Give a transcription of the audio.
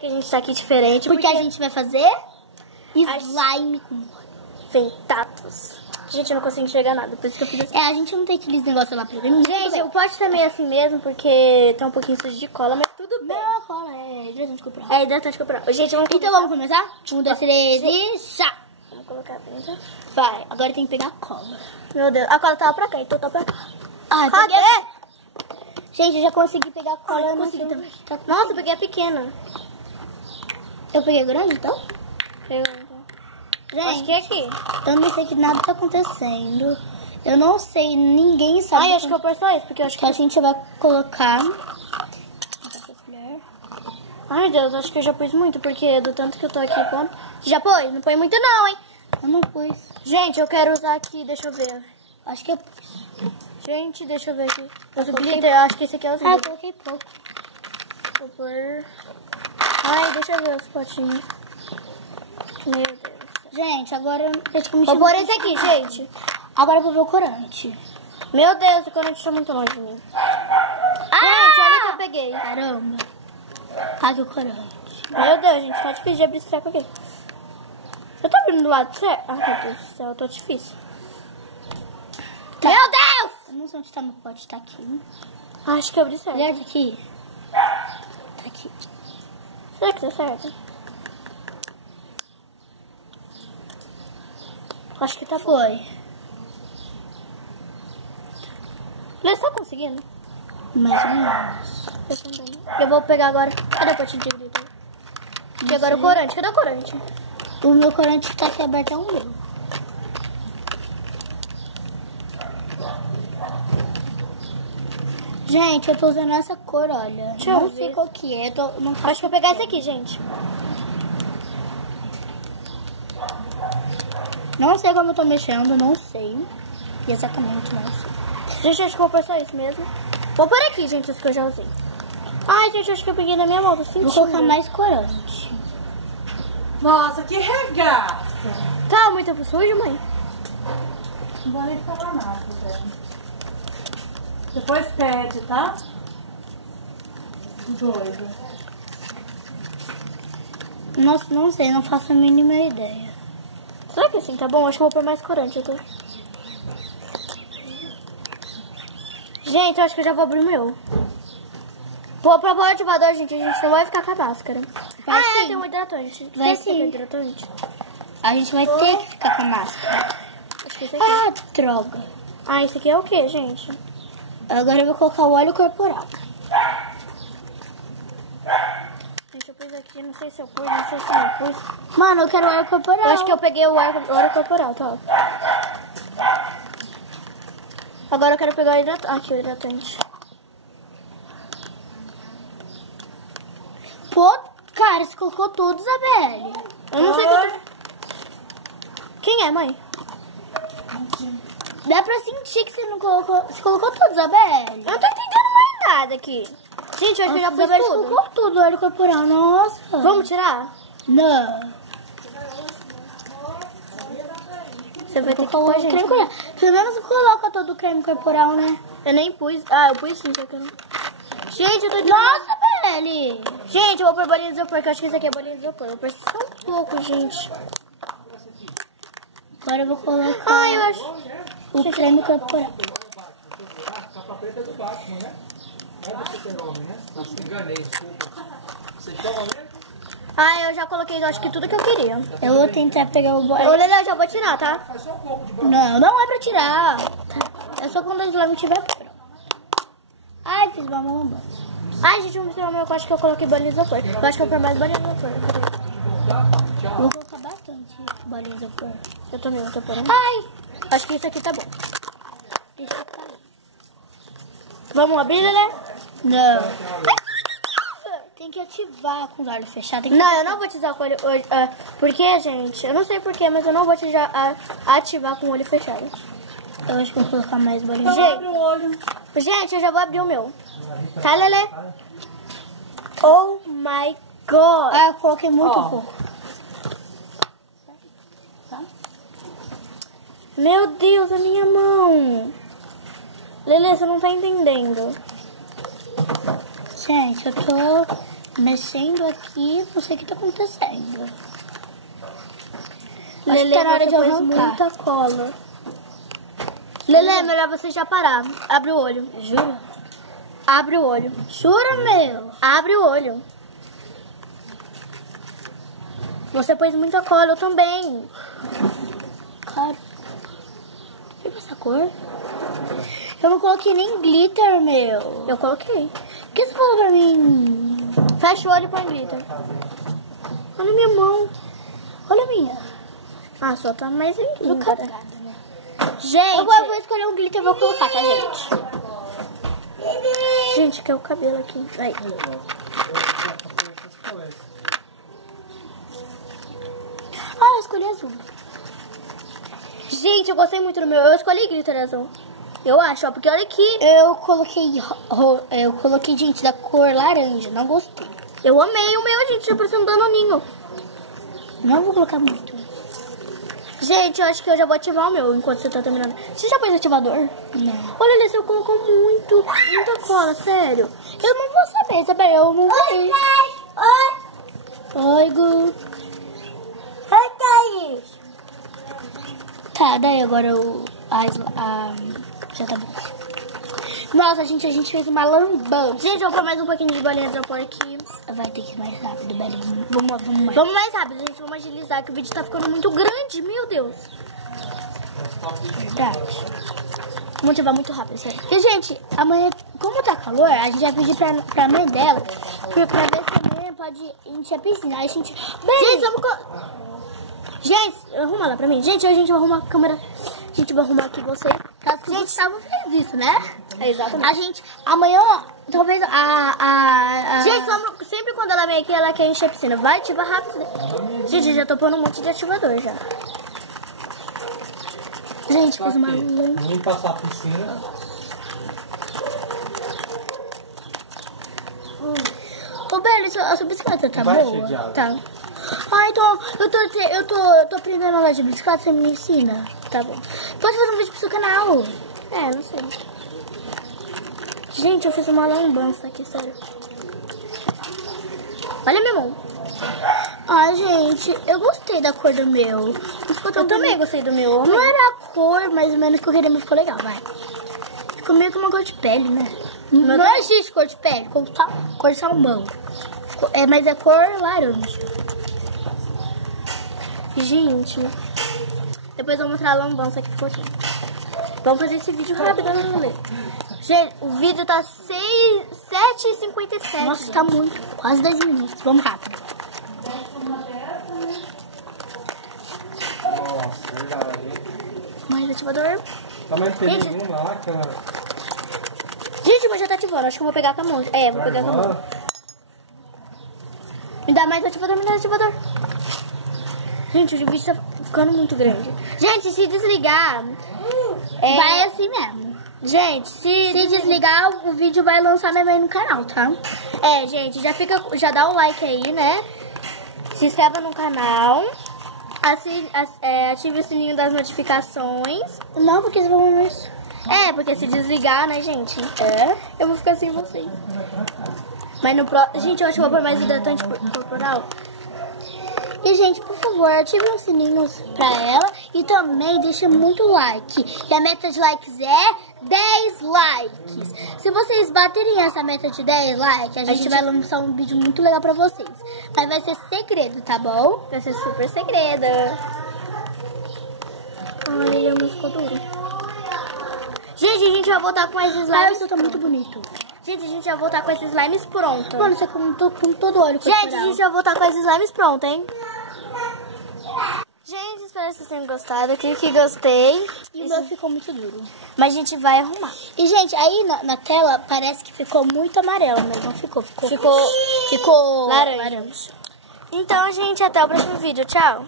Que a gente tá aqui diferente. Porque a gente vai fazer slime com ventatos. Gente, eu não consigo enxergar nada, por isso que eu fiz assim. a gente não tem aqueles negócios lá pra mim. Gente, eu posso também assim mesmo, porque tá um pouquinho sujo de cola, mas tudo bem. Não, cola, é hidratante corporal. É hidratante corporal. Gente, vamos começar. Então vamos começar? 1, 2, 3 e já! Vamos colocar a venda. Vai, agora tem que pegar a cola. Meu Deus, a cola tava pra cá, então tá pra cá. Ah, Cadê? Gente, eu já consegui pegar a cola. Eu eu não consegui sei também. onde tá. Nossa, eu peguei a pequena. Eu peguei a grande, então? Gente, Acho que é aqui. eu não sei que nada tá acontecendo. Eu não sei, ninguém sabe. Ai, acho que eu vou pôr só isso, porque eu acho que a gente vai colocar. Ai, meu Deus, acho que eu já pus muito, porque do tanto que eu tô aqui pondo. Já pôs? Não põe muito não, hein? Eu não pus. Gente, eu quero usar aqui, deixa eu ver. Acho que eu pus. Gente, deixa eu ver aqui. Uso glitter, acho que esse aqui é o Ah, eu glitter. coloquei pouco. Vou pôr... Ai, deixa eu ver os potinhos. Meu Deus. Gente, agora deixa eu me Vou chamar. pôr esse aqui, gente. Agora eu vou ver o corante. Meu Deus, o corante tá muito longe de mim. Gente, olha que eu peguei. Caramba. Paga o corante. Meu Deus, gente, tá difícil de abrir esse treco aqui. Eu tô abrindo do lado certo? Ah, meu Deus do céu, tô difícil. Tá. Meu Deus! Eu não sei onde tá meu pote, tá aqui. Acho que eu abri certo. Olha aqui. Tá aqui. Será que tá certo? Acho que tá bom. Foi. Você tá conseguindo? Mais ou menos. Eu também. Eu vou pegar agora. Cadê o potinho de glitter? E agora o corante. Cadê o corante? O meu corante que tá aqui aberto é o meu. Gente, eu tô usando essa cor, olha. Deixa eu não ver. sei qual que é. Não Acho que eu vou pegar esse aqui, gente. Não sei como eu tô mexendo, não sei. Exatamente, não sei. Gente, acho que eu vou pôr só isso mesmo. Vou pôr aqui, gente, os que eu já usei. Ai, gente, acho que eu peguei na minha mão, tô sentindo. Vou colocar mais corante. Nossa, que regaço! Tá muito sujo, mãe? Não vou nem falar nada, velho. Depois pede, tá? Doido. Nossa, não sei, não faço a mínima ideia. Será que assim tá bom? Acho que eu vou pôr mais corante, eu tô... Gente, eu acho que eu já vou abrir o meu. Vou pra pôr o ativador, gente, a gente não vai ficar com a máscara. Vai Ah, sim. tem um hidratante. Vai Esse aqui sim. é hidratante? A gente vai ter que ficar com a máscara. Acho que esse aqui. Ah, droga. Ah, esse aqui é o quê, gente? Agora eu vou colocar o óleo corporal. Gente, eu pus aqui, não sei se eu pus, não sei se eu não pus. Mano, eu quero óleo corporal. Eu acho que eu peguei o óleo corporal, tá? Agora eu quero pegar o hidratante. Aqui, o hidratante. Pô, cara, você colocou tudo, Isabelle. Eu não sei quanto... Quem é, mãe? Dá pra sentir que você não colocou... Você colocou tudo, Isabelle. Eu não tô entendendo mais nada aqui. Gente, eu acho que eu já pus Isabelle tudo. colocou tudo, óleo corporal. Nossa. Vamos tirar? Não. Você vai ter que Colocar o pôr, óleo creme gente. corporal. Pelo menos coloca todo o creme corporal, né? Eu nem pus. Ah, eu pus sim, só que eu não... Gente, eu tô entendendo. Nossa, Isabelle. Gente, eu vou pôr bolinha de isopor, que eu acho que esse aqui é bolinha de isopor. Eu vou pôr só um pouco, gente. Agora eu vou colocar Ai, eu acho... o creme corporal. Capa preta é do Batman, né? Não é do Super-Homem, né? Nossa, me enganei, desculpa. Você toma mesmo? Ai, eu já coloquei, eu acho que tudo que eu queria. Eu vou tentar pegar o... Ô, Lele, eu já vou tirar, tá? Faz só um pouco de Não, não é pra tirar. É só quando o slime estiver pronto. Ai, fiz uma lambança. Ai, gente, vou mostrar o meu, eu acho que eu coloquei bolinha de isopor. Eu acho que eu vou pôr mais bolinha de isopor. Cadê? Vou colocar bastante bolinhas de isopor. Eu também, eu tô pondo. Ai, Acho que isso aqui tá bom. deixa eu cair. Vamos abrir, Lele? Não. Tem que ativar com os olhos fechados. Tem que... Não, eu não vou te usar com o olho... porque, gente, eu não sei porquê, mas eu não vou te ativar com o olho fechado. Eu acho que eu vou colocar mais bolinhas. Gente, Abre o olho. Gente, eu já vou abrir o meu. Tá, Lele? Oh my God. Ah, eu coloquei muito Ó. pouco. Tá? Meu Deus, a minha mão. Lele, você não tá entendendo. Gente, eu tô mexendo aqui, não sei o que tá acontecendo. Lele, Acho que tá na hora você de pôs arrancar. muita cola. Lele, é melhor você já parar. Abre o olho. Jura? Abre o olho. Jura, meu? Abre o olho. Você pôs muita cola, eu também. Cara, viu essa cor? Eu não coloquei nem glitter, meu. Eu coloquei. Por que você falou pra mim? Fecha o olho e põe glitter. Olha minha mão. Olha a minha. Ah, só tá mais Tô linda. cagada, né? Gente, Agora eu vou escolher um glitter e vou colocar, tá, gente? gente, que é o cabelo aqui. Aí. Ah, eu escolhi azul. Gente, eu gostei muito do meu. Eu escolhi glitter azul. Eu acho, ó, porque olha aqui. Eu coloquei, gente, da cor laranja. Não gostei. Eu amei o meu, gente, tá parecendo um danoninho. Não vou colocar muito. Gente, eu acho que eu já vou ativar o meu enquanto você tá terminando. Você já pôs ativador? Não. Olha ali, você colocou muita cola, sério. Eu não vou saber, sabe? Eu não sei. Oi, Gu. Oi, Thaís. Tá, daí agora já tá bom. Nossa, gente, a gente fez uma lambança. Gente, eu vou pôr mais um pouquinho de bolinha de isopor aqui. Vai ter que ir mais rápido, Belinho. Vamos mais rápido, gente. Vamos agilizar, que o vídeo tá ficando muito grande. Meu Deus. Verdade. Vamos ativar muito rápido, sério. E, gente, amanhã, como tá calor, a gente vai pedir pra mãe dela pra ver se amanhã pode encher a piscina. Aí a gente... Gente, vamos... Gente, arruma lá pra mim. Gente, a gente vai arrumar a câmera. A gente vai arrumar aqui você. Caso que o Gustavo fez isso, né? É, exatamente. A gente, amanhã, talvez Gente, sempre quando ela vem aqui, ela quer encher a piscina. Vai, ativa rápido. Gente, eu já tô pondo um monte de ativador já. Gente, Tá fez uma... aqui. Vamos passar a piscina. Ô, Beli, a sua bicicleta tá Vai boa? encher de água. Tá. Ah, então, eu tô aprendendo a andar de bicicleta, você me ensina? Tá bom. Pode fazer um vídeo pro seu canal. É, não sei. Gente, eu fiz uma lambança aqui, sério. Olha minha mão. Ah, gente, eu gostei da cor do meu. Eu também gostei do meu. Não era a cor, mais ou menos, que eu queria, mas ficou legal, vai. Ficou meio com uma cor de pele, né? Não existe cor de pele, cor de salmão. Mas é cor laranja. Gente, depois eu vou mostrar a lambança que ficou aqui. Vamos fazer esse vídeo rápido, né, Lê? Gente, o vídeo tá 7h57. Nossa, tá muito. Quase 10 minutos. Vamos rápido. Nossa, verdade. Mais ativador. Tá mais Gente. pequenininho lá, cara. Gente, mas já tá ativando. Acho que eu vou pegar com a mão. É, vou pegar com a mão. Me dá mais ativador, me dá ativador. Gente, o vídeo tá ficando muito grande. Gente, se desligar... Vai assim mesmo. Gente, Se desligar, o vídeo vai lançar também no canal, tá? É, gente, já dá o like aí, né? Se inscreva no canal. Ative o sininho das notificações. Não, porque você vai ver isso. É, porque se desligar, né, gente? É? Eu vou ficar sem vocês. Mas no próximo... Gente, eu acho que eu vou pôr mais hidratante corporal. E, gente, por favor, ative os sininhos pra ela e também deixe muito like. E a meta de likes é 10 likes. Se vocês baterem essa meta de 10 likes, a gente vai lançar um vídeo muito legal pra vocês. Mas vai ser segredo, tá bom? Vai ser super segredo. Olha, não ficou duro. Gente, a gente vai voltar com esses Ah, slimes. isso tá muito bonito. Gente, a gente vai voltar com esses slimes prontos. Mano, você tô com todo o olho Gente, corporal. a gente vai voltar com esses slimes prontos, hein? Gente, espero que vocês tenham gostado. Eu que gostei. E o meu ficou muito duro. Mas a gente vai arrumar. E, gente, aí na tela parece que ficou muito amarelo, mas não ficou. Ficou Ficou laranja. laranja. Então, gente, até o próximo vídeo. Tchau.